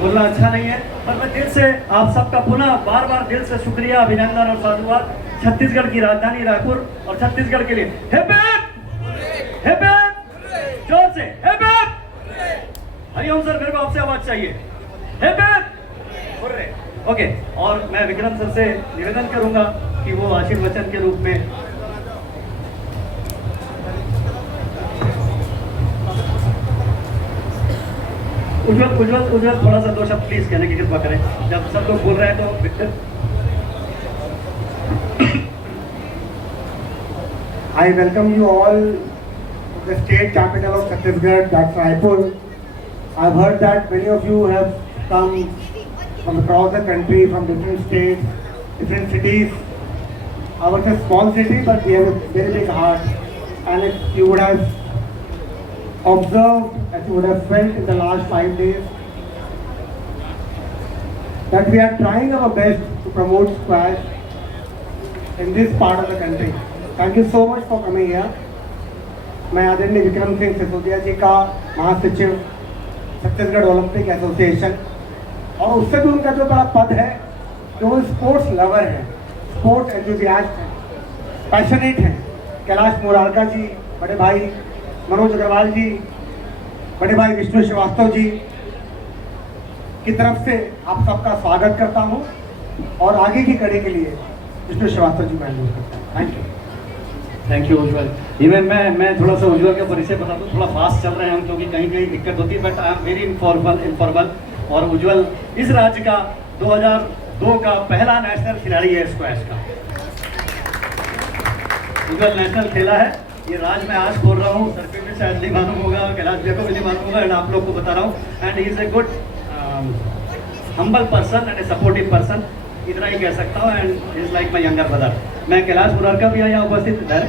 बोलना अच्छा नहीं है, पर मैं दिल से आप सबका पुनः बार बार दिल से शुक्रिया, अभिनंदन और साधुवाद छत्तीसगढ़ की राजधानी रायपुर और छत्तीसगढ़ के लिए। हिप हिप, हिप हिप, जोर से हिप हिप। हरिओम सर, मेरे को आपसे आवाज चाहिए। Hip hip, hurray. ओके, और मैं विक्रम सर से निवेदन करूंगा कि वो आशीर्वचन के रूप में उज्जवल उज्जवल उज्जवल थोड़ा सा दो शब्द प्लीज कहने की कृपा करें, जब सब लोग बोल रहे हैं तो Victor. I welcome you all to the state capital of Chhattisgarh, that's Raipur. I've heard that many of you have come from across the country, from different states, different cities. Ours is a small city, but we have a very big heart. And if you would have observed, as you would have felt in the last 5 days, that we are trying our best to promote squash in this part of the country. Thank you so much for coming here. मैं आदरणीय विक्रम सिंह सिसोदिया जी का महासचिव Chhattisgarh Olympic association, और उससे भी उनका जो बड़ा पद है कि वो स्पोर्ट्स लवर है, स्पोर्ट एंथुसियास्ट है, पैशनेट है। कैलाश मुरारका जी, बड़े भाई मनोज अग्रवाल जी, बड़े भाई विष्णु श्रीवास्तव जी की तरफ से आप सबका स्वागत करता हूं, और आगे की कड़ी के लिए विष्णु श्रीवास्तव जी को अनुरोध करता हूं। Thank you. Thank you Ujjwal. Even मैं थोड़ा सा उज्जवल का परिचय बता दूं, थोड़ा फास्ट चल रहे हैं हम क्योंकि कहीं कहीं दिक्कत होती है, but I am very informal. और उज्जवल इस राज्य का 2002 का पहला नेशनल खिलाड़ी है स्क्वैश का। उज्जवल नेशनल खेला है, ये राज मैं आज खोल रहा हूँ, सर पे भी शायद नहीं मालूम होगा, कैलाश भैया को भी नहीं मालूम होगा, एंड आप लोग को बता रहा हूँ। And he is a good humble person and A supportive person, इतना ही कह सकता हूँ। And is like my younger brother. मैं कैलाश मुरारका भी यहाँ उपस्थित है,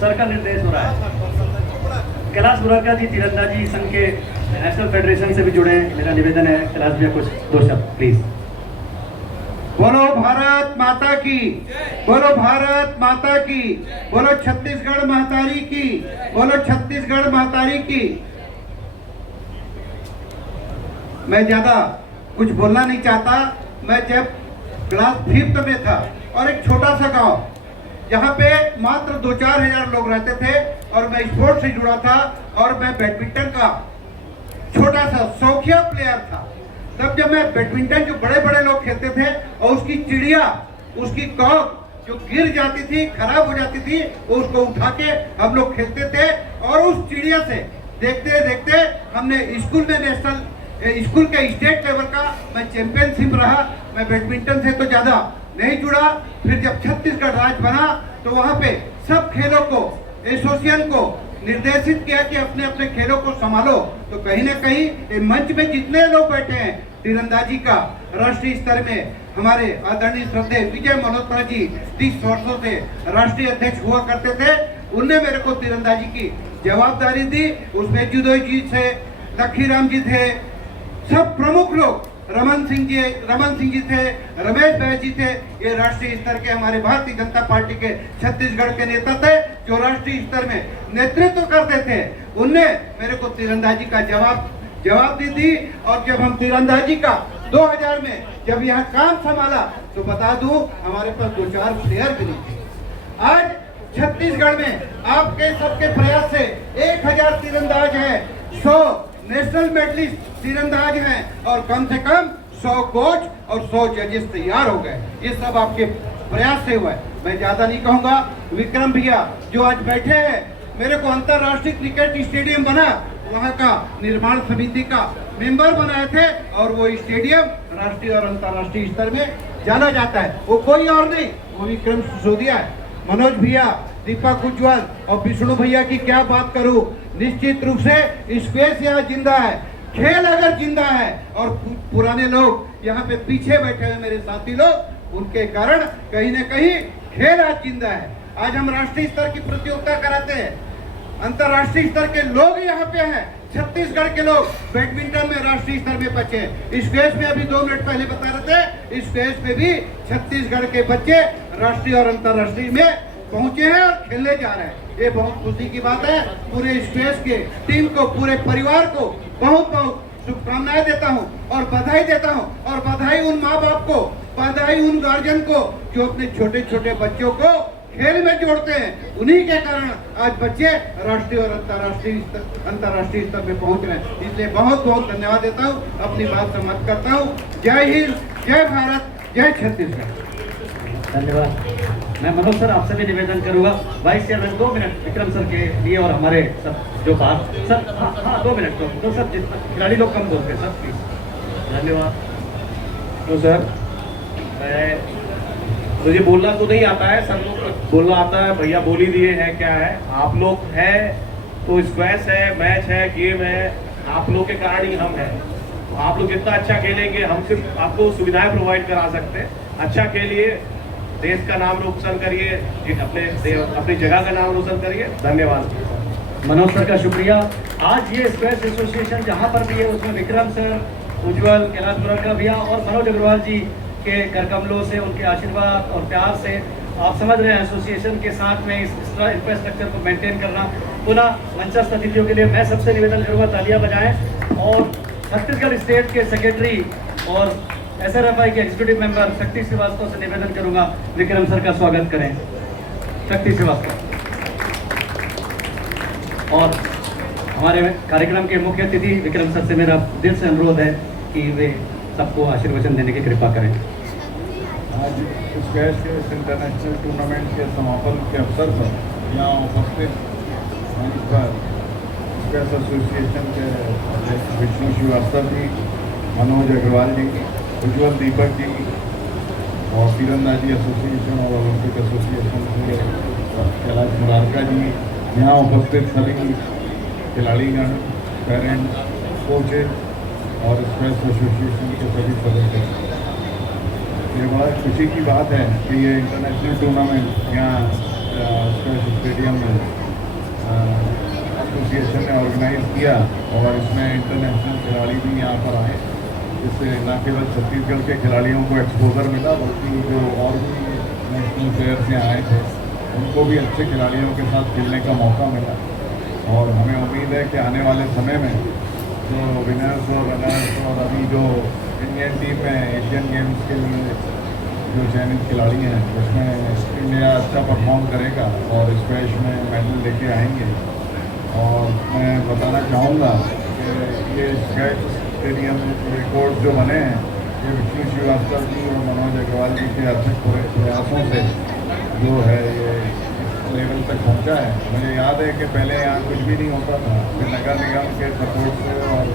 सर का निर्देश हो रहा है। कैलाश मुरारका जी तीरंदाजी संघ के नेशनल फेडरेशन से भी जुड़े हैं, मेरा निवेदन है कैलाश भैया कुछ दो शब्द प्लीज। बोलो भारत माता की, बोलो भारत माता की, बोलो छत्तीसगढ़ महतारी की, बोलो छत्तीसगढ़ महतारी की। मैं ज्यादा कुछ बोलना नहीं चाहता। मैं जब क्लास 5th में था और एक छोटा सा गांव जहाँ पे मात्र 2-4 हजार लोग रहते थे, और मैं स्पोर्ट्स से जुड़ा था, और मैं बैडमिंटन का छोटा सा शौकिया प्लेयर था। तब जब मैं बैडमिंटन जो बड़े बड़े लोग खेलते थे और उसकी चिड़िया, उसकी कॉक जो गिर जाती थी, खराब हो जाती थी, वो उसको उठा के हम लोग खेलते थे। और उस चिड़िया से देखते देखते हमने स्कूल में स्कूल के स्टेट लेवल का मैं चैंपियनशिप रहा। मैं बैडमिंटन से तो ज्यादा नहीं जुड़ा। फिर जब छत्तीसगढ़ राज्य बना तो वहाँ पे सब खेलों को, एसोसिएशन को निर्देशित किया कि अपने अपने खेलों को संभालो। तो कहीं ना कहीं मंच में जितने लोग बैठे हैं, तीरंदाजी का राष्ट्रीय स्तर में हमारे आदरणीय श्रद्धेय विजय मल्होत्रा जी 30 वर्षों से राष्ट्रीय अध्यक्ष हुआ करते थे, उनने मेरे को तीरंदाजी की जवाबदारी दी। उसमें जुदोई जी थे, लखीराम जी थे, सब प्रमुख लोग, रमन सिंह जी थे, रमेश भाई जी थे। ये राष्ट्रीय स्तर के हमारे भारतीय जनता पार्टी के छत्तीसगढ़ के नेता थे जो राष्ट्रीय स्तर में नेतृत्व करते थे। उनने मेरे को तीरंदाजी का जवाब दी। और जब हम तीरंदाजी का 2000 में जब यहाँ काम संभाला तो बता दूं हमारे पास 2-4 प्लेयर भी नहीं थे। आज छत्तीसगढ़ में आपके सबके प्रयास से 1000 तीरंदाज है, 100 नेशनल मेडलिस्ट तीरंदाज हैं, और कम से कम 100 कोच और 100 जजेस तैयार हो गए। ये सब आपके प्रयास से हुआ है। मैं ज्यादा नहीं कहूंगा। विक्रम भैया जो आज बैठे हैं, मेरे को अंतरराष्ट्रीय क्रिकेट स्टेडियम बना, वहाँ का निर्माण समिति का मेंबर बनाए थे, और वो स्टेडियम राष्ट्रीय और अंतरराष्ट्रीय स्तर में जाना जाता है। वो कोई और नहीं, वो विक्रम सिसोदिया है। मनोज भैया, दीपक उज्जवल और विष्णु भैया की क्या बात करूं। निश्चित रूप से स्पेस यहाँ जिंदा है, खेल अगर जिंदा है, और पुराने लोग यहाँ पे पीछे बैठे हुए मेरे साथी लोग, उनके कारण कहीं न कहीं खेल आज जिंदा है। आज हम राष्ट्रीय स्तर की प्रतियोगिता कराते हैं, अंतरराष्ट्रीय स्तर के लोग यहाँ पे हैं। छत्तीसगढ़ के लोग बैडमिंटन में राष्ट्रीय स्तर में बचे। स्पेस में अभी 2 मिनट पहले बता रहे थे, स्पेस में भी छत्तीसगढ़ के बच्चे राष्ट्रीय और अंतरराष्ट्रीय में पहुंचे हैं और खेलने जा रहे हैं। ये बहुत खुशी की बात है। पूरे स्पेस के टीम को, पूरे परिवार को बहुत बहुत शुभकामनाएं देता हूं और बधाई देता हूं, और बधाई उन माँ बाप को, बधाई उन गार्जियन को जो अपने छोटे छोटे बच्चों को खेल में जोड़ते हैं। उन्हीं के कारण आज बच्चे राष्ट्रीय और अंतर्राष्ट्रीय स्तर पे पहुंच रहे हैं। इसलिए बहुत बहुत धन्यवाद देता हूं, अपनी बात समाप्त करता हूं। जय हिंद, जय भारत, जय छत्तीसगढ़। धन्यवाद। मैं मनोज सर आपसे भी निवेदन करूंगा, vice chairman 2 minute Vikram sir के लिए और हमारे सब जो बात सर, हाँ 2 मिनट तो सर, जितना खिलाड़ी लोग कम बोलते हैं सर प्लीज। धन्यवाद। तो सर मुझे बोलना तो नहीं आता है, सब लोग बोलना आता है, भैया बोल ही दिए हैं क्या है। आप लोग हैं तो स्क्वैश है, मैच है, गेम है, आप लोग के कारण ही हम हैं। तो आप लोग जितना अच्छा खेलेंगे हम सिर्फ आपको सुविधाएं प्रोवाइड करा सकते हैं। अच्छा खेलिए, देश का नाम रोशन करिए, अपनी जगह का नाम रोशन करिए। धन्यवाद। मनोज सर का शुक्रिया। आज ये स्क्वैश एसोसिएशन जहाँ पर भी है उसमें विक्रम सर, उज्जवल, कैलाश मुरारका भैया और मनोज अग्रवाल जी के करकमलों से, उनके आशीर्वाद और प्यार से आप समझ रहे हैं एसोसिएशन के साथ में इस इंफ्रास्ट्रक्चर को मेंटेन करना। पुनः मंचस्थ अतिथियों के लिए मैं सबसे निवेदन करूंगा तालियां बजाएं, और छत्तीसगढ़ स्टेट के सेक्रेटरी और SRFI के एग्जीक्यूटिव मेंबर शक्ति श्रीवास्तव से निवेदन करूंगा विक्रम सर का स्वागत करें। शक्ति श्रीवास्तव। और हमारे कार्यक्रम के मुख्य अतिथि विक्रम सर से मेरा दिल से अनुरोध है कि वे सबको आशीर्वचन देने की कृपा करें। आज स्क्वैश के इंटरनेशनल टूर्नामेंट के समापन के अवसर पर यहाँ उपस्थित मंच पर स्क्वैश एसोसिएशन के अध्यक्ष विष्णु श्रीवास्तव जी, मनोज अग्रवाल जी, उज्जवल दीपक जी और तीरंदाजी एसोसिएशन और ओलंपिक एसोसिएशन के कैलाश मुरारका जी, यहाँ उपस्थित सभी खिलाड़ीगण, पेरेंट्स, कोचेज और स्क्वैश एसोसिएशन के सभी सदस्य। ये बड़ा खुशी की बात है कि ये इंटरनेशनल टूर्नामेंट यहाँ स्क्वैश स्टेडियम में एसोसिएशन ने ऑर्गेनाइज किया और इसमें इंटरनेशनल खिलाड़ी भी यहाँ पर आए, जिससे न केवल छत्तीसगढ़ के खिलाड़ियों को एक्सपोजर मिला बल्कि जो और भी नेशनल प्लेयर्स यहाँ आए थे उनको भी अच्छे खिलाड़ियों के साथ खेलने का मौका मिला। और हमें उम्मीद है कि आने वाले समय में जो विनर्स और रनर्स और अभी जो इंडियन टीम में एशियन गेम्स के लिए जो चयनित खिलाड़ी हैं उसमें इंडिया अच्छा परफॉर्म करेगा और स्क्वैश में मेडल लेके आएंगे। और मैं बताना चाहूँगा कि ये स्क्वैश स्टेडियम रिकॉर्ड जो बने हैं ये विष्णु श्रीवास्तव जी और मनोज अग्रवाल जी के अथक प्रयासों से जो है ये इस लेवल तक पहुंचा है। मुझे याद है कि पहले यहाँ कुछ भी नहीं होता था, फिर नगर निगम के सपोर्ट से और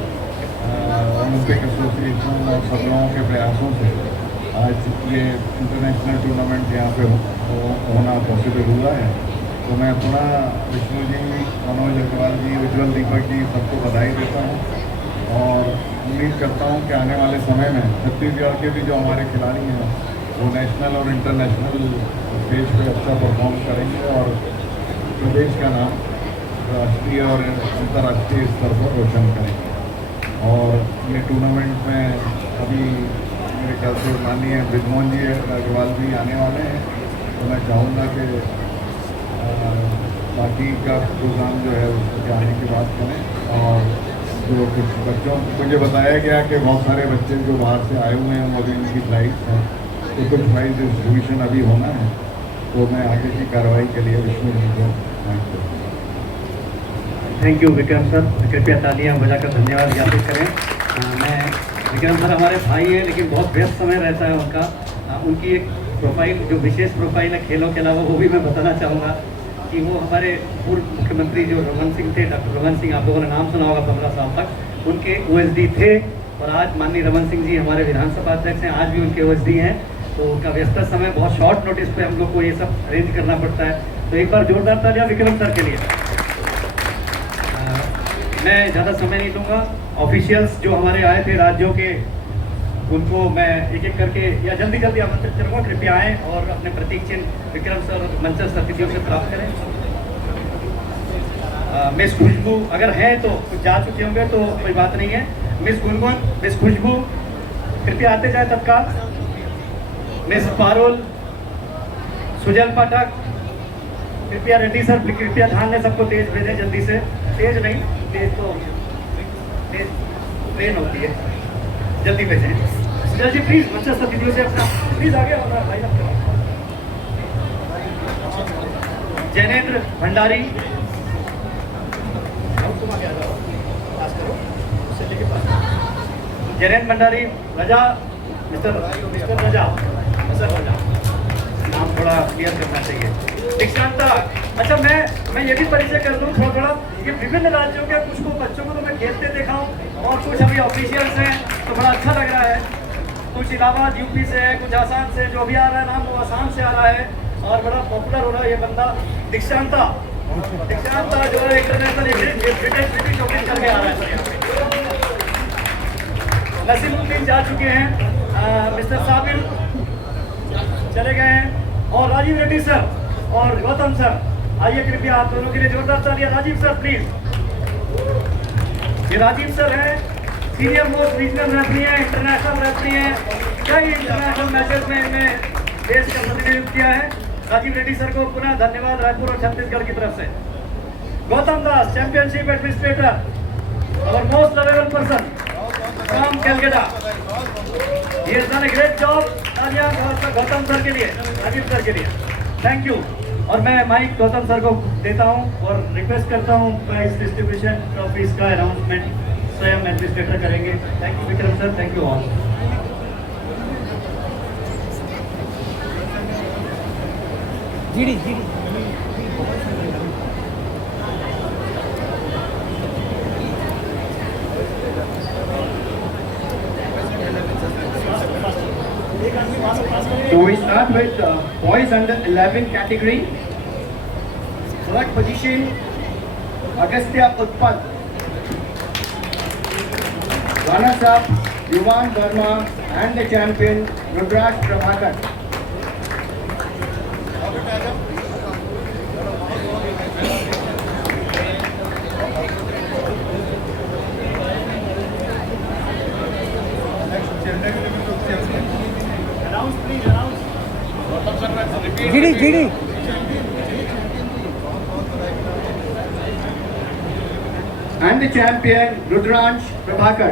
ओलंपिक एसोसिएशन और सब लोगों के प्रयासों से आज ये इंटरनेशनल टूर्नामेंट यहाँ पे होना पॉसिबल हुआ है। तो मैं पुनः विष्णु जी, मनोज अग्रवाल जी, उज्जवल दीपक जी सबको बधाई देता हूँ और उम्मीद करता हूँ कि आने वाले समय में छत्तीसगढ़ के भी जो हमारे खिलाड़ी हैं वो नेशनल और इंटरनेशनल स्टेज पे अच्छा परफॉर्म करेंगे और प्रदेश का नाम राष्ट्रीय और अंतर्राष्ट्रीय स्तर पर रोशन करेंगे। और ये टूर्नामेंट में अभी मेरे ख्याल से माननीय ब्रिजमोहन जी अग्रवाल भी आने वाले हैं, तो मैं चाहूँगा कि बाकी का प्रोग्राम जो है उसके आने की बात करें। और जो कुछ बच्चों मुझे बताया गया कि बहुत सारे बच्चे जो बाहर से आए हुए हैं वो अभी उनकी फ्लाइट हैं, तो कुछ फ्लाइट डिस्ट्रीब्यूशन अभी होना है, तो मैं आगे की कार्रवाई के लिए विष्णु जी को थैंक यू विक्रम सर। कृपया तालियां बजाकर धन्यवाद ज्ञापित करें। मैं विक्रम सर हमारे भाई हैं लेकिन बहुत व्यस्त समय रहता है उनका। उनकी एक प्रोफाइल जो विशेष प्रोफाइल है खेलों के अलावा वो भी मैं बताना चाहूँगा कि वो हमारे पूर्व मुख्यमंत्री जो रमन सिंह थे, डॉक्टर रमन सिंह, आप लोगों ने नाम सुना होगा, 15 साल तक उनके OSD थे और आज माननीय रमन सिंह जी हमारे विधानसभा अध्यक्ष हैं, आज भी उनके OSD हैं। तो उनका व्यस्त समय बहुत शॉर्ट नोटिस पे हम लोग को ये सब अरेंज करना पड़ता है। तो एक बार जोरदार तालियां विक्रम सर के लिए। मैं ज़्यादा समय नहीं लूँगा। ऑफिशियल्स जो हमारे आए थे राज्यों के उनको मैं एक एक करके या जल्दी जल्दी आमंत्रित करूँगा, कृपया आएँ और अपने प्रतीक चिन्ह विक्रम सर मंचस्थ अतिथियों से प्राप्त करें। मिस खुशबू अगर हैं तो कुछ जा चुके होंगे तो कोई बात नहीं है। मिस गुनगुन, मिस खुशबू कृपया आते जाए तत्काल। मिस पारुल, सुजल पाठक कृपया रेड्डी सर कृपया ध्यान दें, सबको तेज भेजें जल्दी से। तेज नहीं, तेज तो तेज ट्रेन होती है, जल्दी भेजें। सुजल जी प्लीज मंचस्थ अतिथियों से अपना प्लीज आगे आओ भाई साहब। जैनेन्द्र भंडारी, जैनेन्द्र भंडारी, रजा, मिस्टर रजा, नाम थोड़ा क्लियर करना चाहिए। दीक्षांता, अच्छा मैं ये भी परिचय कर दूं थोड़ा कि विभिन्न राज्यों के कुछ बच्चों को तो मैं खेलते देखा हूँ और कुछ अभी ऑफिशियल्स हैं, तो बड़ा अच्छा लग रहा है। कुछ इलाहाबाद यूपी से है, कुछ आसाम से, जो भी आ रहा है नाम वो आसाम से आ रहा है और बड़ा पॉपुलर हो रहा है ये बंदा। दीक्षांता जो है इंटरनेशनल ब्रिटिश ओपन करके आ रहा है सर यहाँ पे। नसीमुद्दीन जा चुके हैं, मिस्टर साबिर चले गए हैं और राजीव रेड्डी सर और गौतम सर, आइए कृपया आप दोनों के लिए जोरदार तालियां। Rajiv sir please. ये राजीव सर हैं, सीनियर मोस्ट रीजनल रेफरी हैं, इंटरनेशनल रेफरी हैं, कई इंटरनेशनल मैचेस में इन्होंने देश का प्रतिनिधित्व किया है। राजीव रेड्डी सर को पुनः धन्यवाद रायपुर और छत्तीसगढ़ की तरफ से। Gautam Das, championship administrator, our most lovable person from Calcutta. He has done a great job. तालियां गौतम सर के लिए, राजीव सर के लिए, थैंक यू। और मैं माइक गौतम सर को देता हूं और रिक्वेस्ट करता हूं प्राइज डिस्ट्रीब्यूशन ट्रॉफीज का अनाउंसमेंट स्वयं एडमिनिस्ट्रेटर करेंगे। Thank you Vikram sir, thank you all. GD So we start with boys under 11 category. Third position, Agastya Utpal. Runners up, Yuvan Verma and the champion, Rudraj Prabhakar. GD And the champion, Rudransh Prabhakar.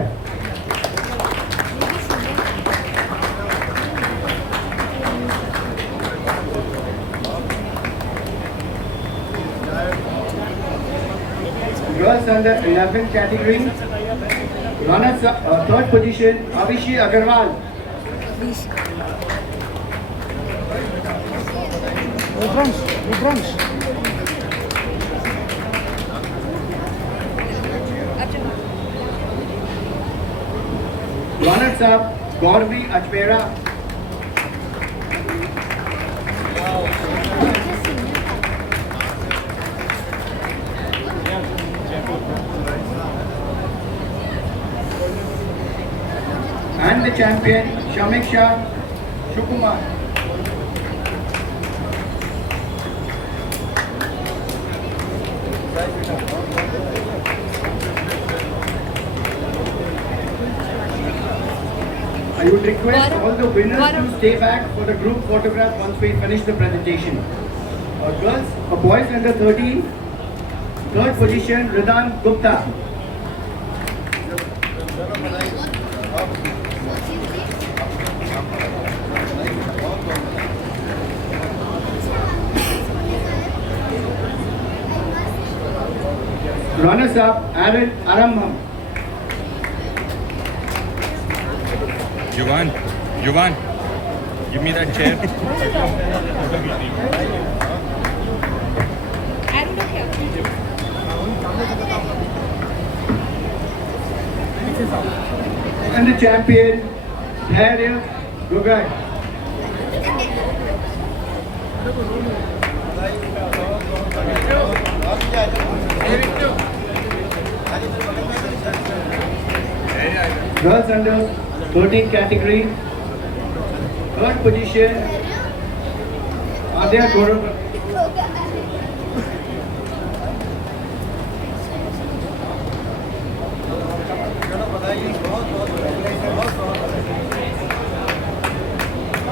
Girls under 11 category. Runners up, third position, Avishi Agarwal. Rudransh Runners up, Gauravi Ajmera. And the champion, Shamik Shah Shukumar. I would request all the winners to stay back for the group photograph once we finish the presentation. Girls, boys under 13, third position, Ridan Gupta. Runners up, Aaron Aramham. Yuvan, give me that chair. And the champion, Dhairya Gogai. Girls under 13 category, third position, Adya Gaurav.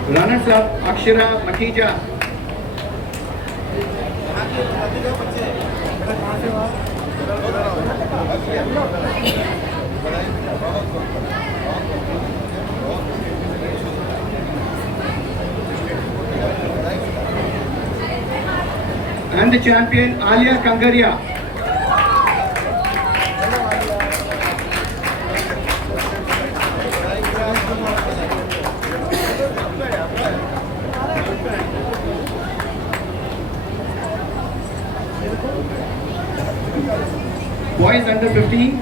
Runners up, Akshara Makhija. And the champion Alia Kangaria. Boys under 15.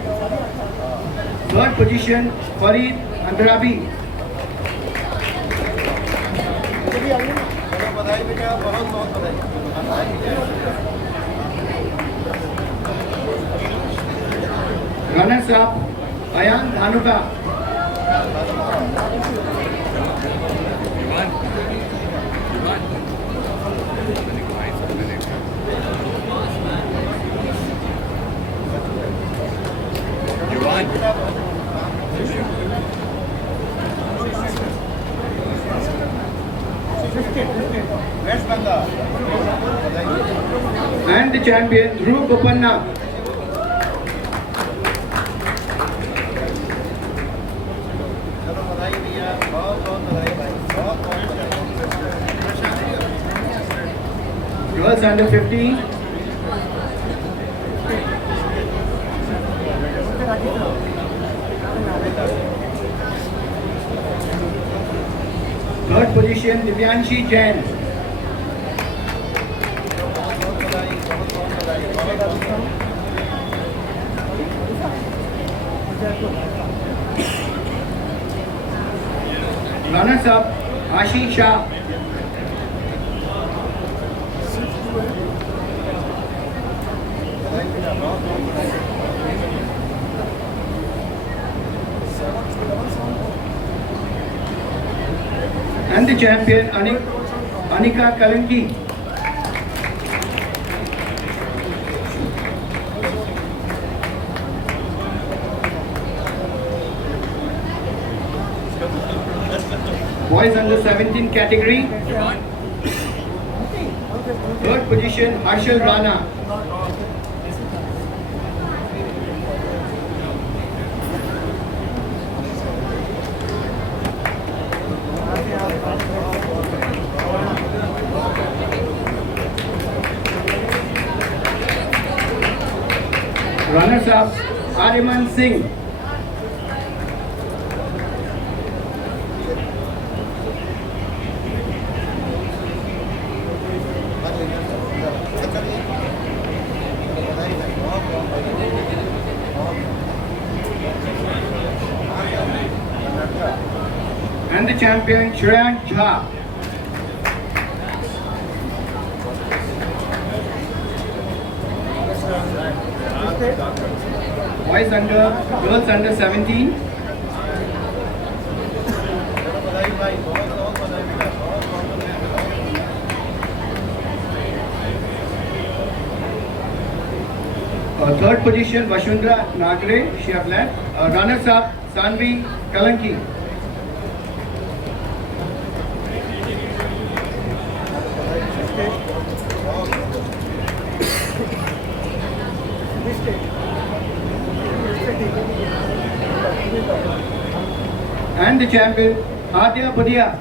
Third position Farid Andrabi. Runners up Ayan Dhanuka. Yuvan. Yuvan. And the champion Dhruv Bopanna. Girls under 15. Third position Divyanshi Jain. Runners up Ashish Shah. And the champion Anika Kalanki. Boys under 17 category. Third position Harshal Rana. Runners up Ariman Singh. And the champion Shreyank Jha. Boys under, girls under 17. Third position Vashundra Nagre, she have led. Runners up Sanvi Kalanki. And the champion Adya Budia.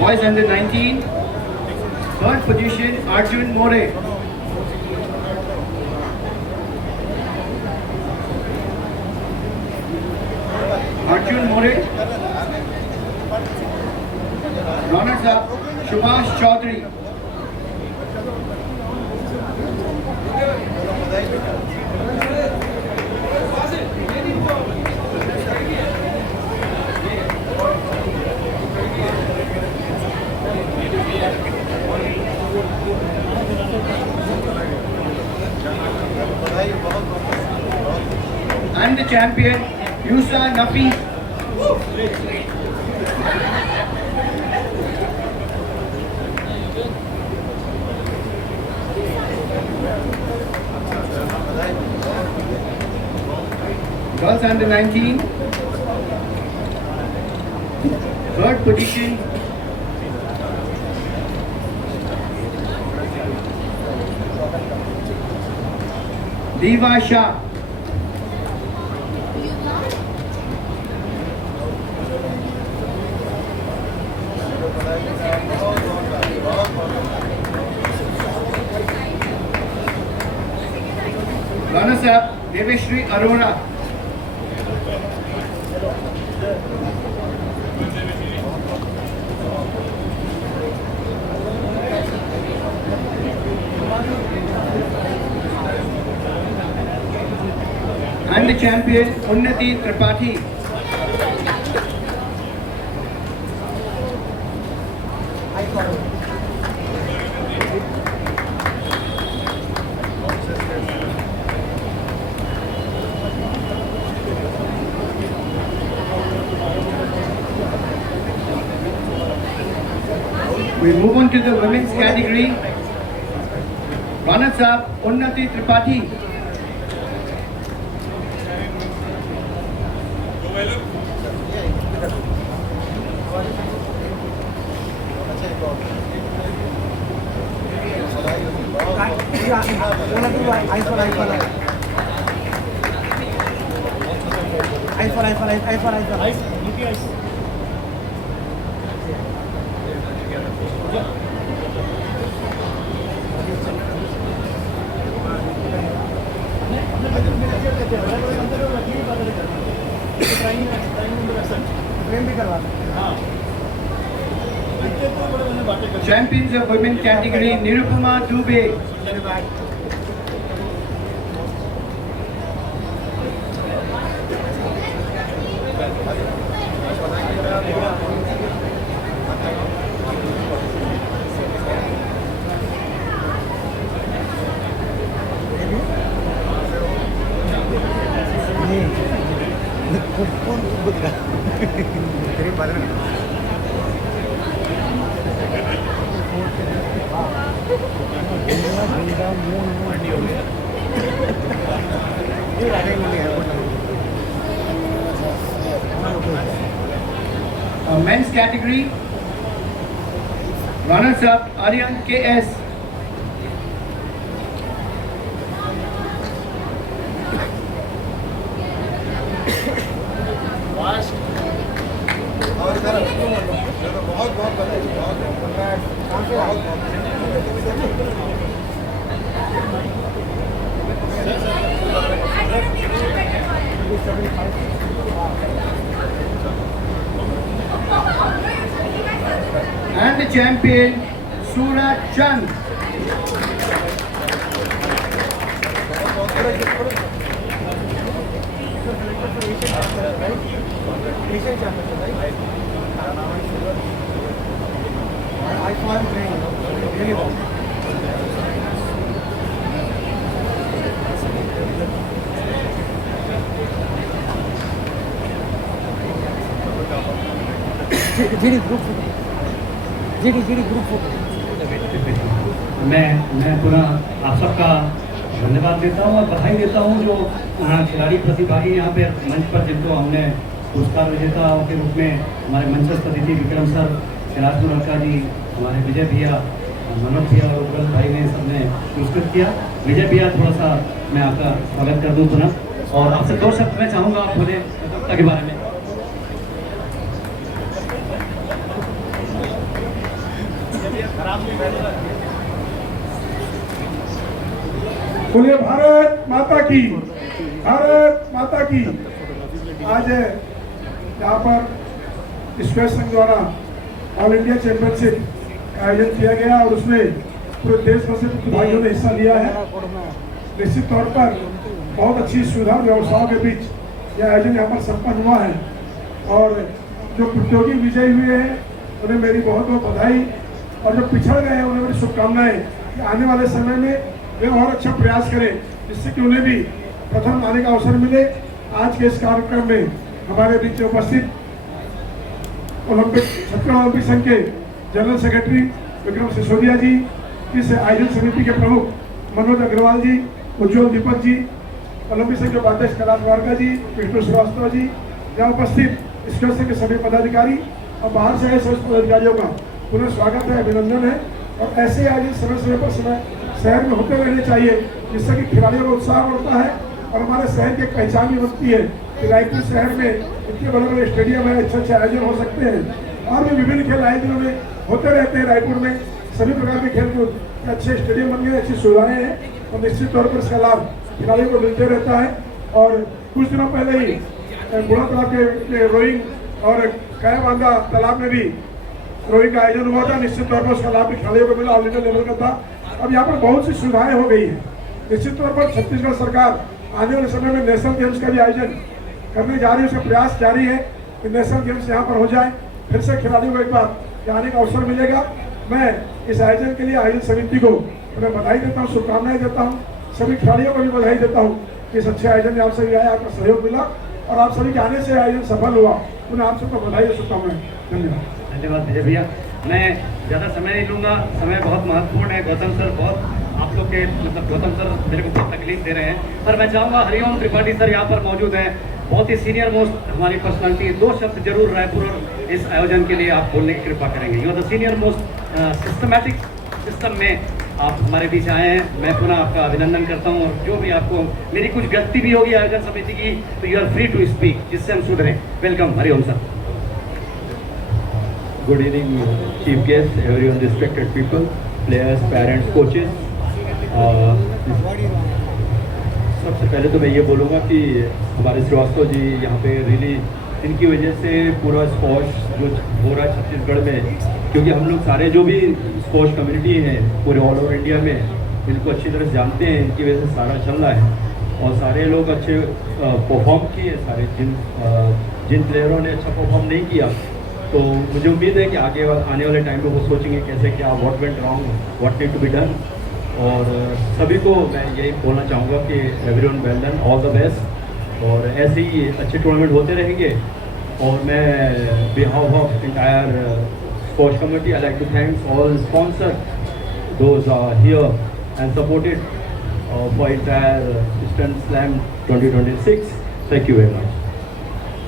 Boys under 19. Third position Arjun More. Arjun More. Runners up Subhash Chaudhary. And the champion Yusa Nafis. Girls under 19. Third position. Diva Shah. Runners up, Deveshri Arora. And the champion, Unnati Tripathi. We move on to the women's category. Runners up, Unnati Tripathi. Champions of women category, Nirupama Dubey. Men's category, runners up, Aryan KS. And the champion, Suraj Chand. मैं पुनः आप सबका धन्यवाद देता हूँ और बधाई देता हूँ जो खिलाड़ी प्रतिभागी यहाँ पे मंच पर जिनको हमने पुरस्कार विजेताओं के रूप में हमारे मंचस्थ अतिथि विक्रम सर, सिराज लड़का जी, हमारे विजय भैया, मनोज भैया और उग्रल भाई ने सबने पुरस्कृत किया। विजय भैया थोड़ा सा मैं आपका स्वागत कर दूँ पुनः और आपसे दो शब्द मैं चाहूँगा आप बोले प्रतियोगिता के बारे में। बोलिए भारत माता की, भारत माता की। आज यहाँ पर स्क्वैश संघ द्वारा ऑल इंडिया चैंपियनशिप का आयोजन किया गया और उसमें पूरे देश भर से प्रतिभागियों ने हिस्सा लिया है। निश्चित तौर पर बहुत अच्छी सुविधा व्यवसायों के बीच यह आयोजन यहाँ पर संपन्न हुआ है और जो प्रतियोगी विजयी हुए हैं उन्हें मेरी बहुत बहुत बधाई और जो पिछड़ गए हैं उन्हें मेरी शुभकामनाएं कि आने वाले समय में वे और अच्छा प्रयास करें जिससे कि उन्हें भी प्रथम आने का अवसर मिले। आज के इस कार्यक्रम में हमारे बीच उपस्थित छत्तीसगढ़ ओलंपिक संघ के जनरल सेक्रेटरी विक्रम सिसोदिया जी, इस आयोजन समिति के प्रमुख मनोज अग्रवाल जी, उज्जवल दीपक जी, ओलंपिक संघ के उपाध्यक्ष कैलाश वारका जी, विष्णु श्रीवास्तव जी, यहाँ उपस्थित स्टेट संघ के सभी पदाधिकारी और बाहर से आए सभी पदाधिकारियों का पुनः स्वागत है, अभिनंदन है। और ऐसे आयोजन समय समय पर शहर में होते रहने चाहिए, जिससे कि खिलाड़ियों का उत्साह बढ़ता है और हमारे शहर की एक पहचान भी बनती है कि रायपुर शहर में इतने बड़े बड़े स्टेडियम है, अच्छे अच्छे आयोजन हो सकते हैं। और भी विभिन्न खेल आए दिनों में होते रहते हैं रायपुर में, सभी प्रकार के खेल कूद अच्छे स्टेडियम बन गए, अच्छी सुविधाएं हैं और निश्चित तौर पर इसका लाभ खिलाड़ियों को मिलते रहता है। और कुछ दिनों पहले ही बुढ़ा तालाब के रोइंग और कायाबांधा तालाब में भी रोइंग का आयोजन हुआ था। निश्चित तौर पर उसका लाभ भी खिलाड़ियों को मिला, ऑल इंडिया लेवल का था। अब यहाँ पर बहुत सी सुविधाएं हो गई हैं। निश्चित तौर पर छत्तीसगढ़ सरकार आने वाले समय में नेशनल गेम्स का भी आयोजन करने जा रही है, उसका प्रयास जारी है कि नेशनल गेम्स यहाँ पर हो जाए, फिर से खिलाड़ियों को एक बार आने का अवसर मिलेगा। मैं इस आयोजन के लिए आयोजन समिति को मैं बधाई देता हूँ, शुभकामनाएं देता हूँ, सभी खिलाड़ियों को भी बधाई देता हूँ कि इस अच्छे आयोजन में आप सभी आए, आपका सहयोग मिला और आप सभी के आने से आयोजन सफल हुआ। उन्हें आप सबको बधाई और शुभकामनाएं। धन्यवाद। धन्यवाद विजय भैया। मैं ज़्यादा समय नहीं लूँगा, समय बहुत महत्वपूर्ण है। गौतम सर बहुत आप लोग के मतलब गौतम सर मेरे को बहुत तकलीफ दे रहे हैं, पर मैं चाहूँगा हरिओम त्रिपाठी सर यहाँ पर मौजूद हैं, बहुत ही सीनियर मोस्ट हमारी पर्सनालिटी, 2 शब्द जरूर रायपुर और इस आयोजन के लिए आप बोलने की कृपा करेंगे। You are the senior most systematic system में आप हमारे बीच आए हैं। मैं पुनः आपका अभिनंदन करता हूँ और जो भी आपको मेरी कुछ गलती भी होगी आयोजन समिति की तो you are free to speak, जिससे हम सुधरें। Welcome Hariom sir. Good evening, chief guests, everyone, respected people, players, parents, coaches. सबसे पहले तो मैं ये बोलूँगा कि हमारे श्रीवास्तव जी यहाँ पे रियली इनकी वजह से पूरा स्क्वॉश जो हो रहा है छत्तीसगढ़ में, क्योंकि हम लोग सारे जो भी स्क्वॉश कम्युनिटी हैं पूरे ऑल ओवर इंडिया में इनको अच्छी तरह से जानते हैं, इनकी वजह से सारा चल रहा है और सारे लोग अच्छे परफॉर्म किए। सारे जिन प्लेयरों ने अच्छा परफॉर्म नहीं किया तो मुझे उम्मीद है कि आगे आने वाले टाइम में वो सोचेंगे कैसे क्या what went wrong, what need to be done. और सभी को मैं यही बोलना चाहूँगा कि everyone well done, all the best और ऐसे ही अच्छे टूर्नामेंट होते रहेंगे। और मैं behalf of entire sports community I like to thanks all sponsor those are here and supported for entire eastern slam 2026। Thank you very much.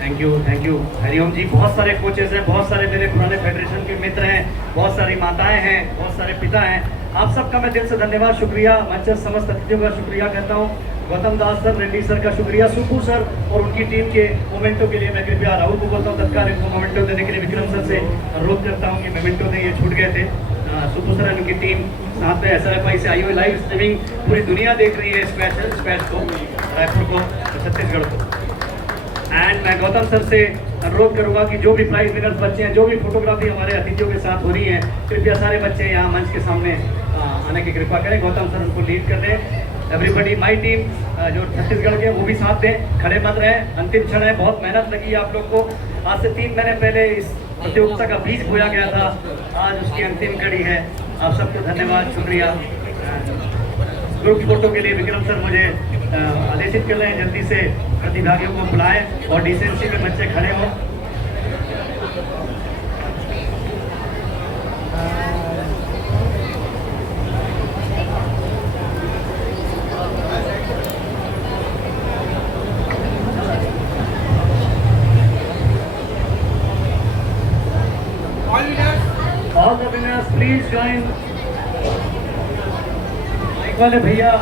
Thank you Hariom ji. बहुत सारे कोचेस हैं, बहुत सारे मेरे पुराने फेडरेशन के मित्र हैं, बहुत सारी माताएं हैं, बहुत सारे पिता हैं। आप सबका मैं दिल से धन्यवाद, शुक्रिया, मंच समस्त अतिथियों का शुक्रिया करता हूँ। गौतम दास सर, रेड्डी सर का शुक्रिया, सुपू सर और उनकी टीम के मोमेंटो के लिए मैं कृपया राहुल को बोलता हूँ तत्काल इनको मोमेंटो देने के लिए विक्रम सर से अनुरोध करता हूँ कि मोमेंटो दें, ये छूट गए थे। सुपू सर उनकी टीम साथ में SRFI से आई हुई लाइव स्ट्रीमिंग पूरी दुनिया देख रही है स्पैश को, रायपुर को, छत्तीसगढ़ को। एंड मैं गौतम सर से अनुरोध करूंगा कि जो भी प्राइज विनर्स बच्चे हैं, जो भी फोटोग्राफी हमारे अतिथियों के साथ हो रही है, कृपया सारे बच्चे यहाँ मंच के सामने आने की कृपा करें। गौतम सर उनको लीड कर दें। एवरीबडी, माय टीम जो छत्तीसगढ़ के वो भी साथ दें, खड़े मत रहें। अंतिम क्षण है, बहुत मेहनत लगी है आप लोग को। आज से 3 महीने पहले इस प्रतियोगिता का बीज बोया गया था, आज उसकी अंतिम कड़ी है। आप सबको धन्यवाद, शुक्रिया। ग्रुप फोटो के लिए विक्रम सर मुझे आदेशित कर रहे हैं जल्दी से प्रतिभागियों को बुलाएं और डिसेंसी में बच्चे खड़े हों। All the winners, please join. Mike वाले भैया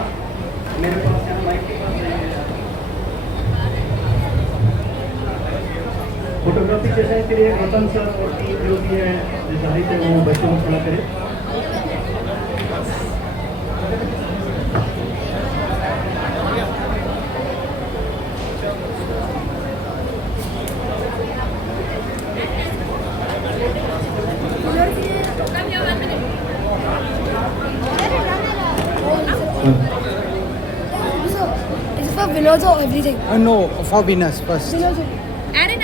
मेरे पास यहाँ माइक के पास नहीं है। फोटोग्राफी सेशन के लिए गौतम सर और टीम जो भी है निर्धारित है वो बच्चों को खड़ा करें। Is it for winners or everything? No, for winners first. Winners. Aaron.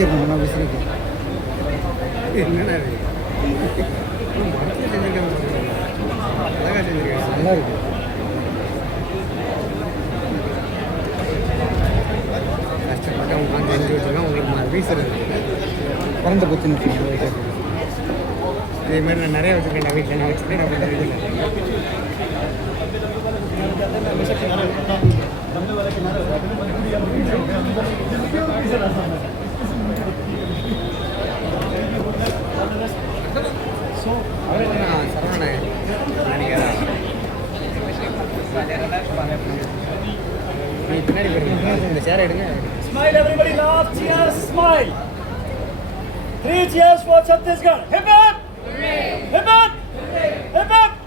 வச்சிருக்கோம் நம்ம விசிறிக்கு என்னடா இது அழகா செஞ்சிருக்காங்க நல்லா இருக்கு கஷ்டப்பட்டு அவங்க வந்து செஞ்சு வச்சுருக்கோம் உங்களுக்கு வீசுறது கரண்ட் போச்சுன்னு வச்சுக்கோங்க இதேமாரி நான் நிறைய வச்சுருக்கேன் வீட்டில் நான் வச்சுட்டு நான் சரவணன் பின்னாடி இந்த சேரை எடுங்க. Smile everybody, laugh, cheers, smile. 3 cheers for Chhattisgarh. Hip hip! Hip hip! Hip hip!